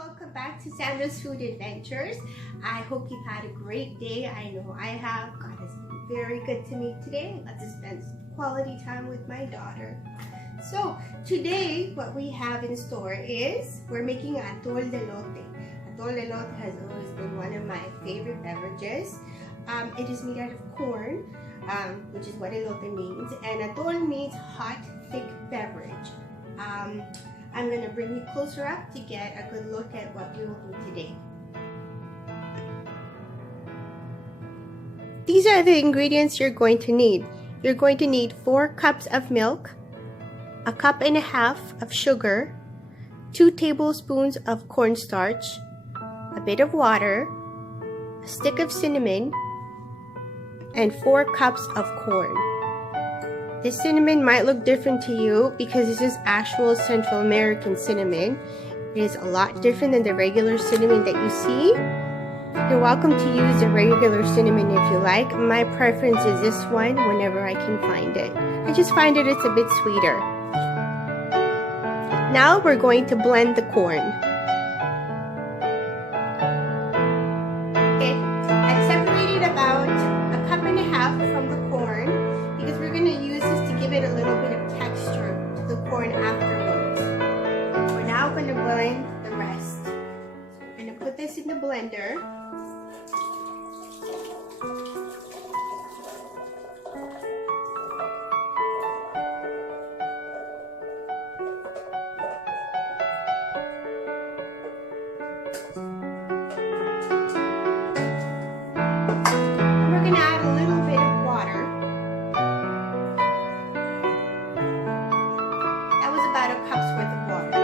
welcome back to Sandra's Food Adventures. I hope you've had a great day. I know I have. God has been very good to me today. I got to spend quality time with my daughter. So today what we have in store is we're making Atol de Elote. Atol de Elote has always been one of my favorite beverages. It is made out of corn, which is what elote means, and atol means hot, thick beverage. I'm going to bring you closer up to get a good look at what we will do today. These are the ingredients you're going to need. You're going to need 4 cups of milk, 1.5 cups of sugar, 2 tablespoons of cornstarch, a bit of water, a stick of cinnamon, and 4 cups of corn. This cinnamon might look different to you because this is actual Central American cinnamon. It is a lot different than the regular cinnamon that you see. You're welcome to use the regular cinnamon if you like. My preference is this one whenever I can find it. I just find it it's a bit sweeter. Now we're going to blend the corn. Okay, I've separated about 1.5 cups from the corn because we're going to use this to give it a little bit of texture to the corn afterwards. We're now going to blend the rest. So we're going to put this in the blender. About 1 cup's worth of water.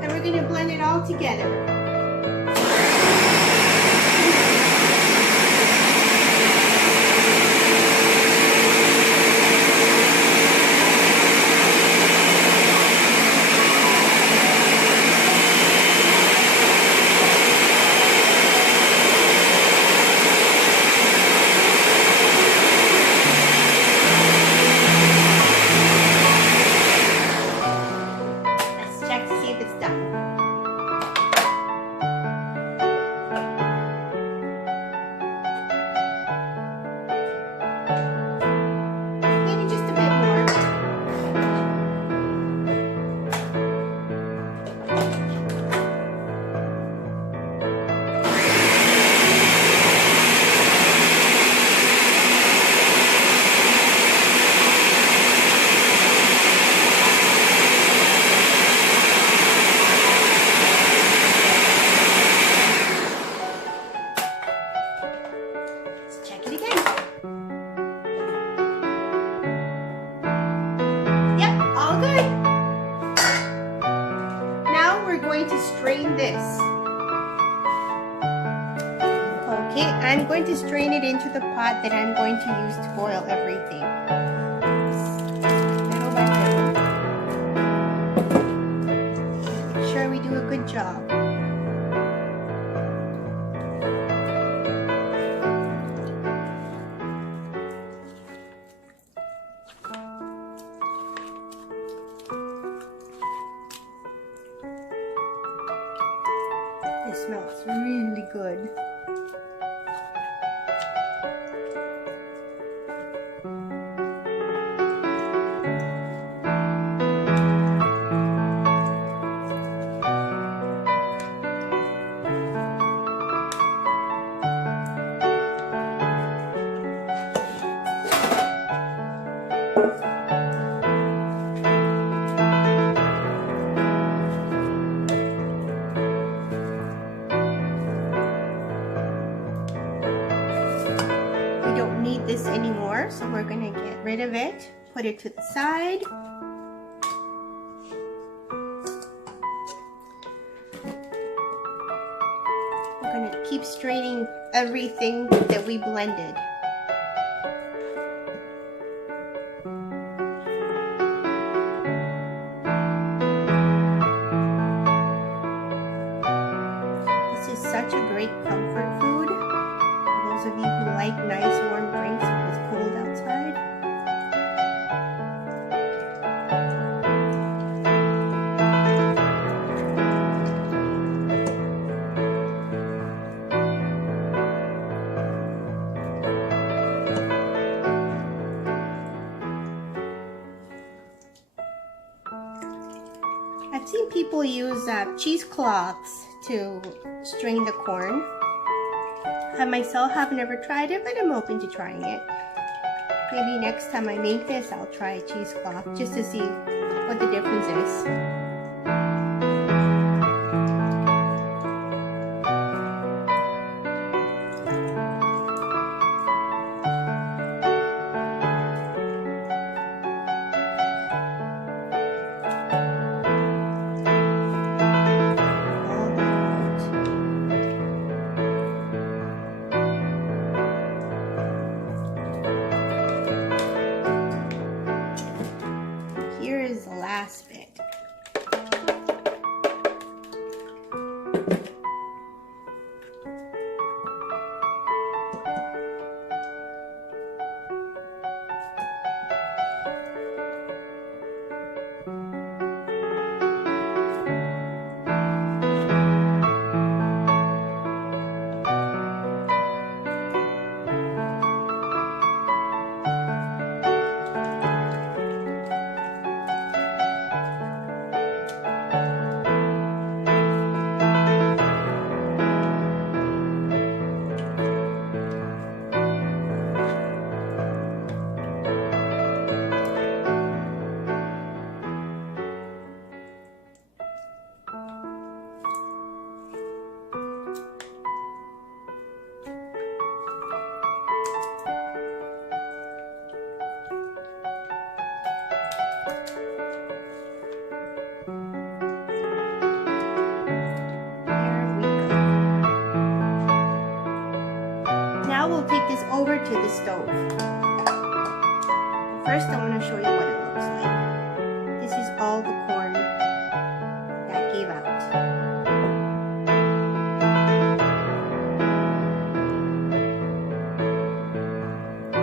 And we're going to blend it all together. To strain this. Okay, I'm going to strain it into the pot that I'm going to use to boil everything. Little by little. Make sure we do a good job. It smells really good. This anymore, so we're gonna get rid of it, put it to the side. We're gonna keep straining everything that we blended. This is such a great comfort food for those of you who like nice warm drinks when it's cold outside. I've seen people use cheesecloths to strain the corn. I myself have never tried it, but I'm open to trying it. Maybe next time I make this, I'll try a cheesecloth just to see what the difference is. Here is the last bit. Now we'll take this over to the stove. First, I want to show you what it looks like. This is all the corn that gave out.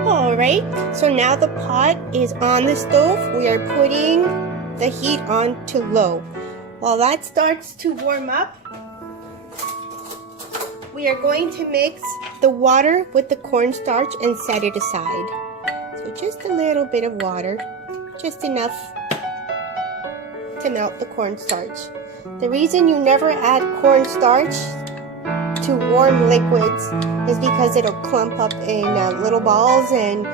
Alright, so now the pot is on the stove. We are putting the heat on to low. While that starts to warm up, we are going to mix the water with the cornstarch and set it aside. So just a little bit of water, just enough to melt the cornstarch. The reason you never add cornstarch to warm liquids is because it'll clump up in little balls and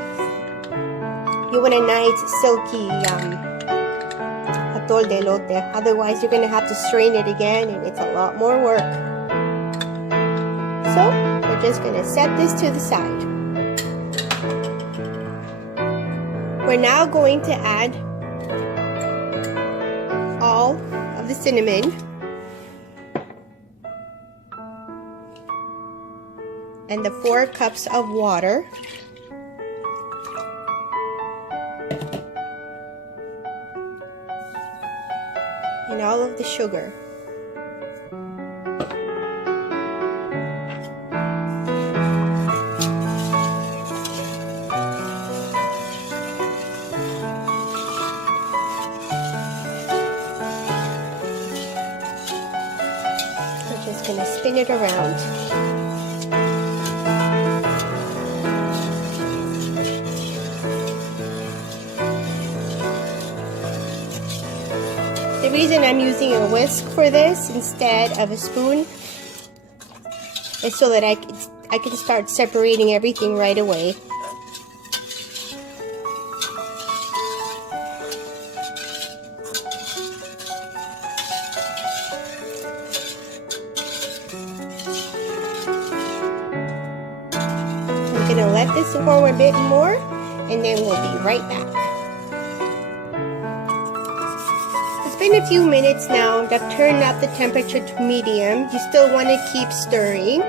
you want a nice silky Atol de Elote. Otherwise you're going to have to strain it again and it's a lot more work. So we're just going to set this to the side. We're now going to add all of the cinnamon and the 4 cups of water. And all of the sugar. Just gonna spin it around. The reason I'm using a whisk for this instead of a spoon is so that I can start separating everything right away. I'm gonna let this warm a bit more and then we'll be right back. It's been a few minutes now. I've turned up the temperature to medium. You still want to keep stirring.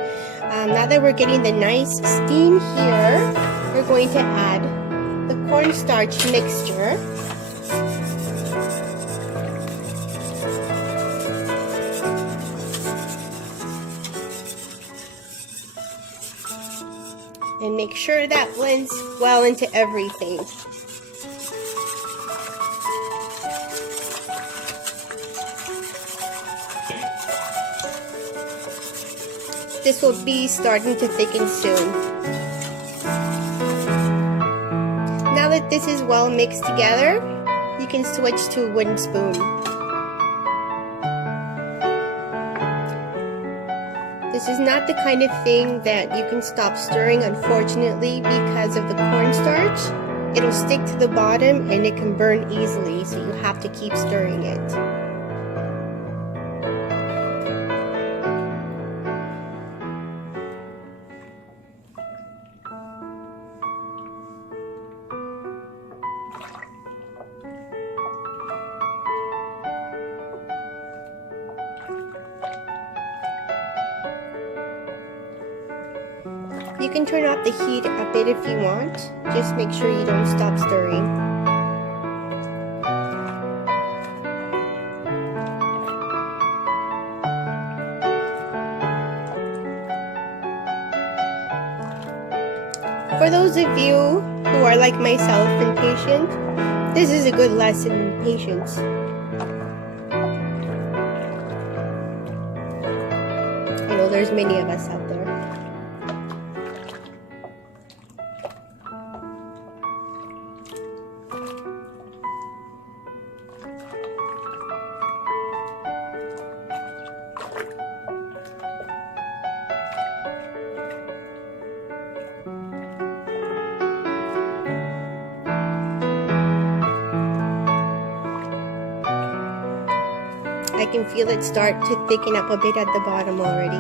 Now that we're getting the nice steam here, we're going to add the cornstarch mixture. And make sure that blends well into everything. This will be starting to thicken soon. Now that this is well mixed together, you can switch to a wooden spoon. This is not the kind of thing that you can stop stirring, unfortunately, because of the cornstarch. It'll stick to the bottom and it can burn easily, so you have to keep stirring it. You can turn off the heat a bit if you want. Just make sure you don't stop stirring. For those of you who are like myself impatient, this is a good lesson in patience. I know there's many of us out there. I can feel it start to thicken up a bit at the bottom already.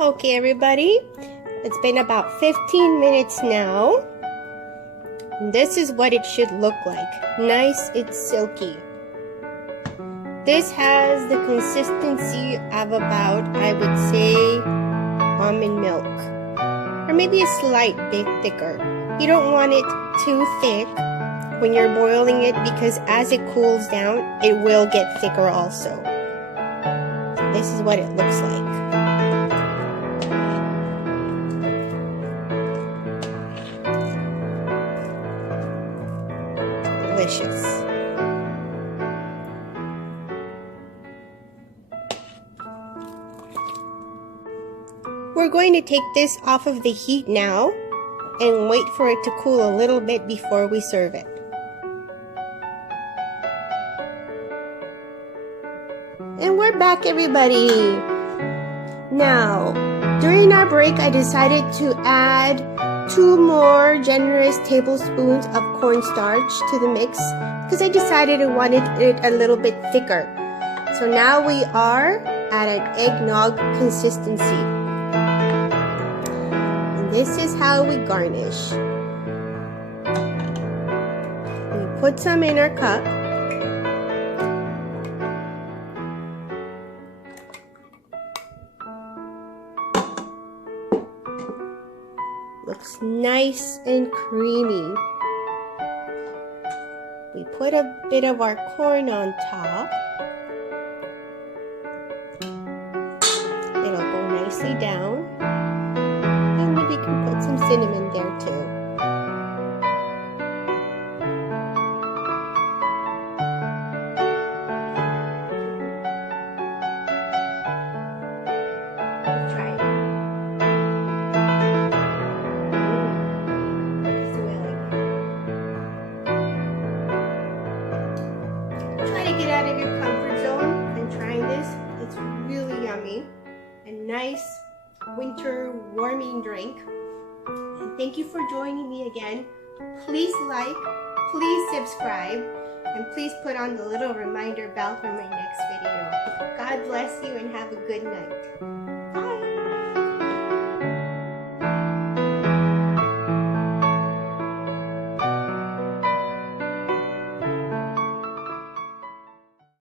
Okay, everybody. It's been about 15 minutes now. This is what it should look like. Nice and silky. This has the consistency of about, I would say, almond milk. Or maybe a slight bit thicker. You don't want it too thick when you're boiling it, because as it cools down, it will get thicker also. So this is what it looks like. Delicious. We're going to take this off of the heat now and wait for it to cool a little bit before we serve it. And we're back, everybody. Now, during our break, I decided to add 2 more generous tablespoons of cornstarch to the mix because I decided I wanted it a little bit thicker. So now we are at an eggnog consistency. And this is how we garnish. We put some in our cup. Looks nice and creamy. We put a bit of our corn on top. It'll go nicely down. And we can put some cinnamon there too. Get out of your comfort zone and trying this. It's really yummy. A nice winter warming drink. And thank you for joining me again. Please like, please subscribe, and please put on the little reminder bell for my next video. God bless you and have a good night.